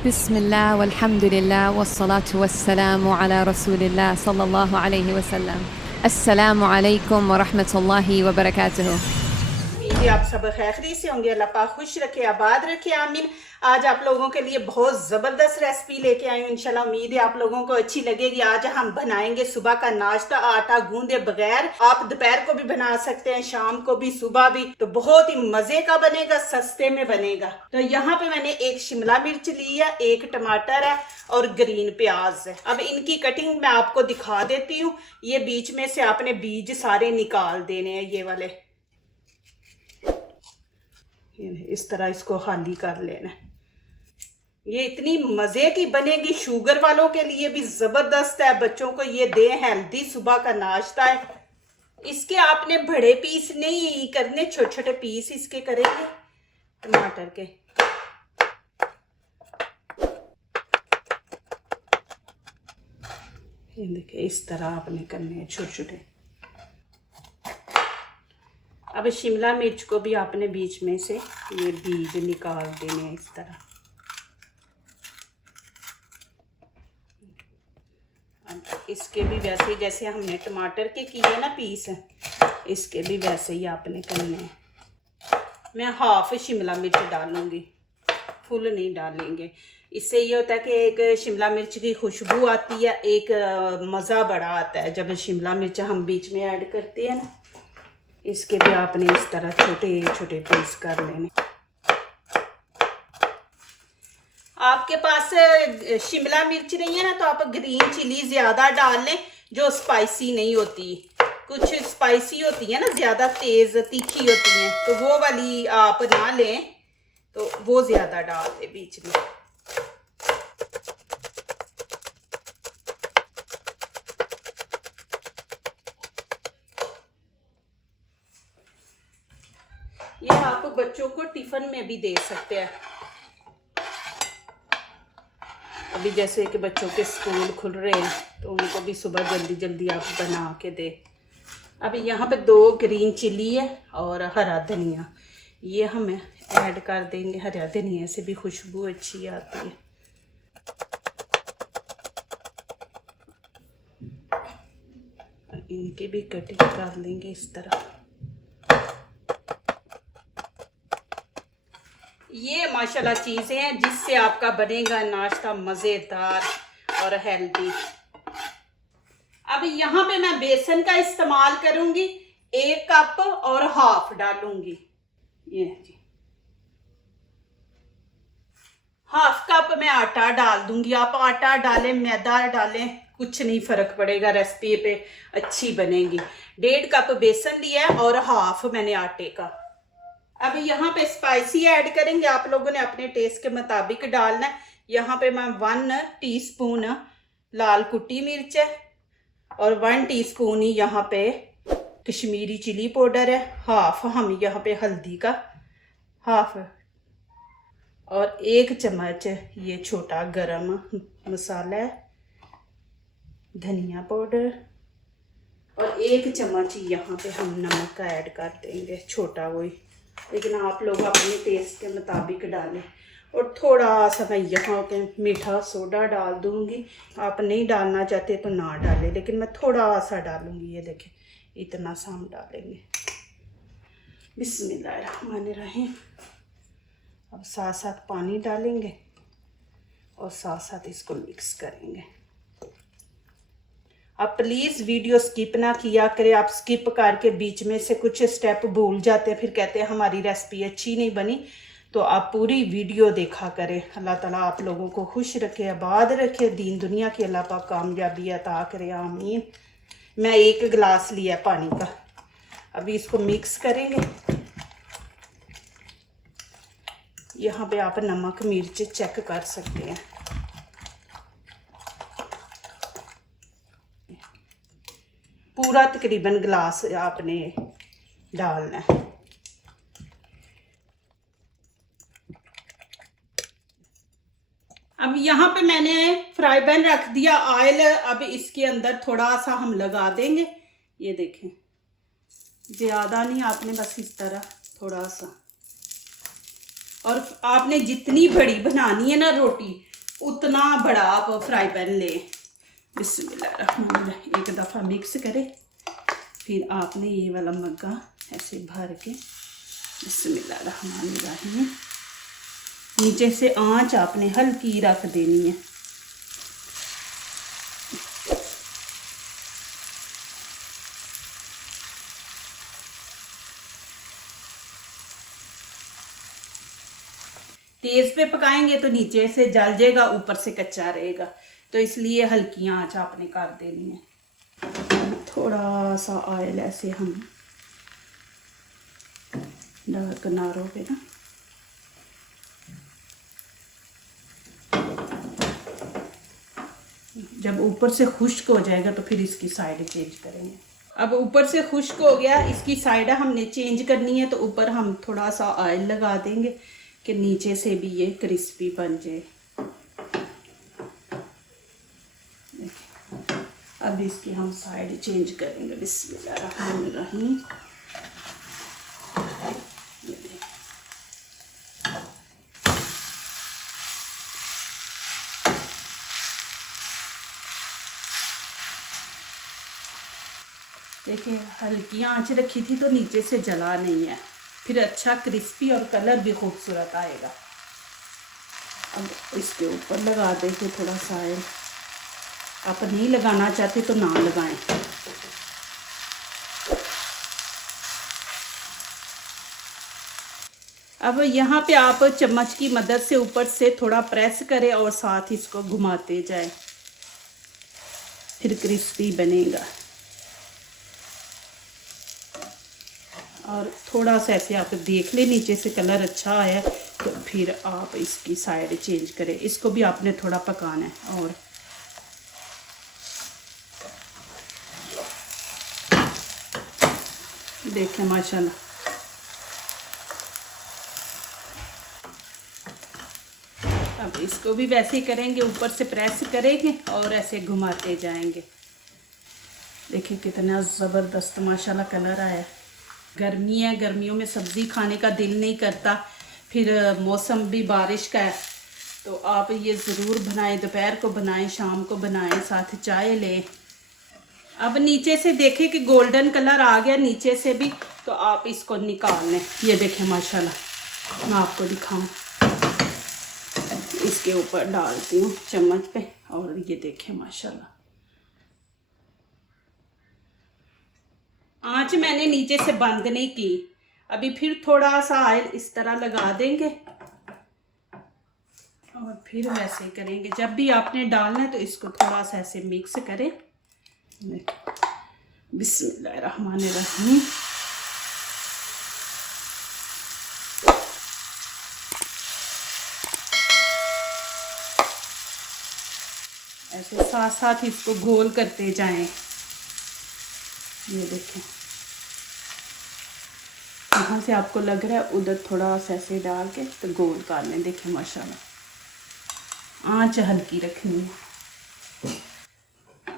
बिस्मिल्लाह वल्हम्दुलिल्लाह वस्सलातु वस्सलामु अला रसूलिल्लाह सल्लल्लाहु अलैहि वसल्लम। अस्सलामु अलैकुम व रहमतुल्लाहि व बरकातुहू। जी आप सब खैरियत से होंगे, अल्लाह पाक खुश रखे, आबाद रखे, आमीन। आज आप लोगों के लिए बहुत ज़बरदस्त रेसिपी लेके आई हूँ। इंशाल्लाह उम्मीद है आप लोगों को अच्छी लगेगी। आज हम बनाएंगे सुबह का नाश्ता आटा गूंदे बगैर। आप दोपहर को भी बना सकते हैं, शाम को भी, सुबह भी। तो बहुत ही मज़े का बनेगा, सस्ते में बनेगा। तो यहाँ पे मैंने एक शिमला मिर्च ली है, एक टमाटर है और ग्रीन प्याज है। अब इनकी कटिंग मैं आपको दिखा देती हूँ। ये बीच में से आपने बीज सारे निकाल देने हैं, ये वाले। इस तरह इसको खाली कर लेना। ये इतनी मज़े की बनेगी, शुगर वालों के लिए भी ज़बरदस्त है। बच्चों को ये दे, हेल्दी सुबह का नाश्ता है। इसके आपने बड़े पीस नहीं करने, छोटे छोटे पीस इसके करेंगे टमाटर के। ये देखिए इस तरह आपने करने हैं छोटे छोटे। अब शिमला मिर्च को भी आपने बीच में से ये बीज निकाल देने हैं इस तरह। अब इसके भी वैसे ही जैसे हमने टमाटर के किए ना पीस, इसके भी वैसे ही आपने करने हैं। मैं हाफ शिमला मिर्च डालूंगी, फुल नहीं डालेंगे। इससे ये होता है कि एक शिमला मिर्च की खुशबू आती है, एक मज़ा बड़ा आता है जब शिमला मिर्च हम बीच में ऐड करते हैं ना। इसके भी आपने इस तरह छोटे छोटे पीस कर लेने। आपके पास शिमला मिर्च नहीं है ना, तो आप ग्रीन चिली ज़्यादा डाल लें, जो स्पाइसी नहीं होती। कुछ स्पाइसी होती है ना, ज़्यादा तेज़ तीखी होती हैं, तो वो वाली आप ना लें, तो वो ज़्यादा डाल दें बीच में। ये आप बच्चों को टिफिन में भी दे सकते हैं। अभी जैसे कि बच्चों के स्कूल खुल रहे हैं, तो उनको भी सुबह जल्दी जल्दी आप बना के दे। अभी यहाँ पे 2 ग्रीन चिली है और हरा धनिया, ये हम ऐड कर देंगे। हरा धनिया से भी खुशबू अच्छी आती है। इनकी भी कटिंग कर लेंगे इस तरह। ये माशाल्लाह चीज़ें हैं जिससे आपका बनेगा नाश्ता मज़ेदार और हेल्दी। अब यहाँ पे मैं बेसन का इस्तेमाल करूँगी, 1 कप और हाफ डालूँगी। ये जी, हाफ कप मैं आटा डाल दूँगी। आप आटा डालें, मैदा डालें, कुछ नहीं फ़र्क पड़ेगा, रेसिपी पे अच्छी बनेगी। 1.5 कप बेसन लिया है और हाफ मैंने आटे का। अब यहाँ पे स्पाइसी ऐड करेंगे, आप लोगों ने अपने टेस्ट के मुताबिक डालना है। यहाँ पे मैं 1 टीस्पून लाल कुटी मिर्च है और 1 टीस्पून ही यहाँ पे कश्मीरी चिली पाउडर है। हाफ हम यहाँ पे हल्दी का हाफ, और 1 चम्मच ये छोटा गरम मसाला है, धनिया पाउडर, और 1 चम्मच यहाँ पे हम नमक का ऐड कर देंगे, छोटा वही, लेकिन आप लोग अपने टेस्ट के मुताबिक डालें। और थोड़ा सा मैं यहाँ पे मीठा सोडा डाल दूँगी। आप नहीं डालना चाहते तो ना डालें, लेकिन मैं थोड़ा सा डालूँगी। ये देखें इतना सा हम डालेंगे। बिस्मिल्लाहिर्रहमानिर्रहीम। अब साथ साथ पानी डालेंगे और साथ साथ इसको मिक्स करेंगे। आप प्लीज़ वीडियो स्किप ना किया करें। आप स्किप करके बीच में से कुछ स्टेप भूल जाते हैं, फिर कहते हैं हमारी रेसिपी अच्छी नहीं बनी। तो आप पूरी वीडियो देखा करें। अल्लाह ताला आप लोगों को खुश रखे, आबाद रखे, दीन दुनिया की अल्लाह पाक कामयाबी अता करे, आमीन। मैं 1 गिलास लिया पानी का। अभी इसको मिक्स करेंगे। यहाँ पे आप नमक मिर्च चेक कर सकते हैं। पूरा तकरीबन गिलास आपने डालना है। अब यहाँ पे मैंने फ्राई पैन रख दिया, ऑयल। अब इसके अंदर थोड़ा सा हम लगा देंगे। ये देखें, ज़्यादा नहीं, आपने बस इस तरह थोड़ा सा। और आपने जितनी बड़ी बनानी है ना रोटी, उतना बड़ा आप फ्राई पैन लें। बिस्मिल्लाह, एक दफ़ा मिक्स करें, फिर आपने ये वाला मग्गा ऐसे भर के बिस्मिल्लाहिर्रहमानिर्रहीम नीचे से आंच आपने हल्की रख देनी है। तेज पे पकाएंगे तो नीचे से जल जाएगा, ऊपर से कच्चा रहेगा, तो इसलिए हल्की आंच आपने कर देनी है। थोड़ा सा ऑयल ऐसे हम डाल किनारों पे ना, जब ऊपर से खुश्क हो जाएगा तो फिर इसकी साइड चेंज करेंगे। अब ऊपर से खुश्क हो गया, इसकी साइड हमने चेंज करनी है, तो ऊपर हम थोड़ा सा ऑयल लगा देंगे कि नीचे से भी ये क्रिस्पी बन जाए। अब इसकी हम साइड चेंज करेंगे। बिस्मिल्लाहिर्रहमानिर्रहीम। देखिए हल्की आंच रखी थी तो नीचे से जला नहीं है, फिर अच्छा क्रिस्पी और कलर भी खूबसूरत आएगा। अब इसके ऊपर लगा देंगे थोड़ा सा ऑयल। आप नहीं लगाना चाहते तो ना लगाएं। अब यहाँ पे आप चम्मच की मदद से ऊपर से थोड़ा प्रेस करें और साथ इसको घुमाते जाएं, फिर क्रिस्पी बनेगा। और थोड़ा सा ऐसे आप देख लें नीचे से कलर अच्छा आया तो फिर आप इसकी साइड चेंज करें। इसको भी आपने थोड़ा पकाना है। और देखें माशाल्लाह अब इसको भी वैसे ही करेंगे, ऊपर से प्रेस करेंगे और ऐसे घुमाते जाएंगे। देखिए कितना ज़बरदस्त माशाल्लाह कलर आया। गर्मी है, गर्मियों में सब्ज़ी खाने का दिल नहीं करता, फिर मौसम भी बारिश का है, तो आप ये ज़रूर बनाएं। दोपहर को बनाएं, शाम को बनाएं, साथ चाय लें। अब नीचे से देखें कि गोल्डन कलर आ गया नीचे से भी, तो आप इसको निकाल लें। ये देखें माशाल्लाह, मैं आपको दिखाऊं, इसके ऊपर डालती हूँ चम्मच पे, और ये देखें माशाल्लाह आंच मैंने नीचे से बंद नहीं की। अभी फिर थोड़ा सा ऑयल इस तरह लगा देंगे और फिर वैसे ही करेंगे। जब भी आपने डालना है तो इसको थोड़ा सा ऐसे मिक्स करें। बिस्मिल्लाहिर्रहमानिर्रहीम। ऐसे साथ साथ इसको गोल करते जाएं। ये देखें, जहाँ से आपको लग रहा है उधर थोड़ा सा ऐसे डाल के तो गोल कर लें। देखें माशाल्लाह आंच हल्की रखनी है।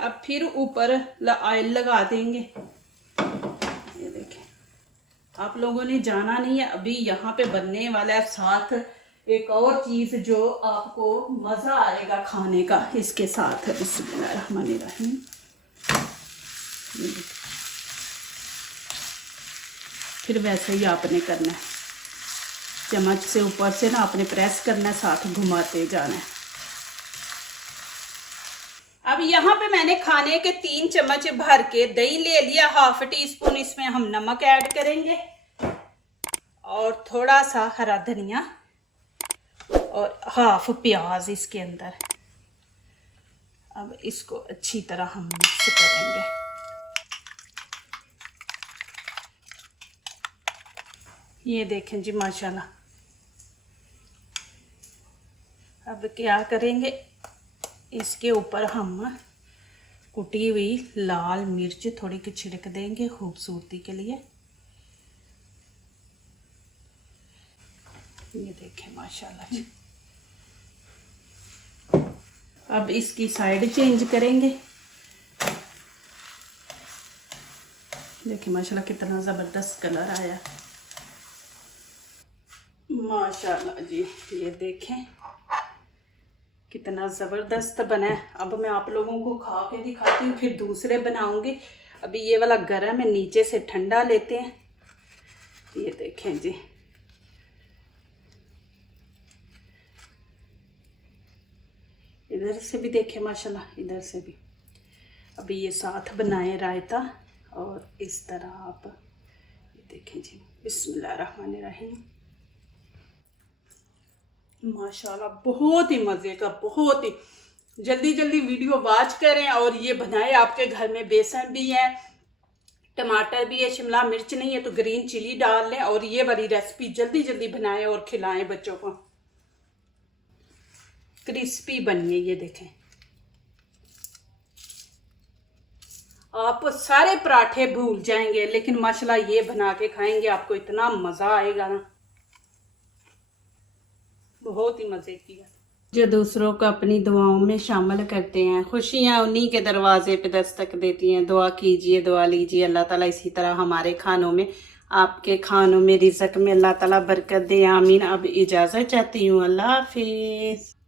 अब फिर ऊपर ऑयल लगा देंगे। ये देखें, आप लोगों ने जाना नहीं है, अभी यहाँ पे बनने वाला है साथ एक और चीज़ जो आपको मज़ा आएगा खाने का इसके साथ। बिस्मिल्लाहिर्रहमानिर्रहीम। फिर वैसे ही आपने करना है, चम्मच से ऊपर से ना आपने प्रेस करना है, साथ घुमाते जाना है। अब यहाँ पे मैंने खाने के 3 चम्मच भर के दही ले लिया, ½ टीस्पून इसमें हम नमक ऐड करेंगे और थोड़ा सा हरा धनिया और ½ प्याज इसके अंदर। अब इसको अच्छी तरह हम मिक्स करेंगे। ये देखें जी माशाल्लाह। अब क्या करेंगे, इसके ऊपर हम कुटी हुई लाल मिर्च थोड़ी की छिड़क देंगे खूबसूरती के लिए। ये देखें माशाल्लाह जी। अब इसकी साइड चेंज करेंगे। देखिए माशाल्लाह कितना ज़बरदस्त कलर आया माशाल्लाह जी। ये देखें कितना ज़बरदस्त बना है। अब मैं आप लोगों को खा के दिखाती हूँ, फिर दूसरे बनाऊंगी। अभी ये वाला गर्म है, नीचे से ठंडा लेते हैं। ये देखें जी, इधर से भी देखें माशाल्लाह, इधर से भी। अभी ये साथ बनाए रायता, और इस तरह आप ये देखें जी। बिस्मिल्लाहिर्रहमानिर्रहीम। माशाल्लाह बहुत ही मज़े का, बहुत ही। जल्दी जल्दी वीडियो वॉच करें और ये बनाए। आपके घर में बेसन भी है, टमाटर भी है, शिमला मिर्च नहीं है तो ग्रीन चिली डाल लें, और ये वाली रेसिपी जल्दी जल्दी बनाएं और खिलाएं बच्चों को। क्रिस्पी बनिए, ये देखें। आप सारे पराठे भूल जाएंगे, लेकिन माशाल्लाह ये बना के खाएंगे, आपको इतना मज़ा आएगा ना, बहुत ही मज़े की है। जो दूसरों को अपनी दुआओं में शामिल करते हैं, खुशियाँ उन्हीं के दरवाजे पे दस्तक देती हैं। दुआ कीजिए, दुआ लीजिए, अल्लाह ताला इसी तरह हमारे खानों में, आपके खानों में, रिज़्क़ में अल्लाह ताला बरकत दे। आमीन। अब इजाज़त चाहती हूँ, अल्लाह हाफिज़।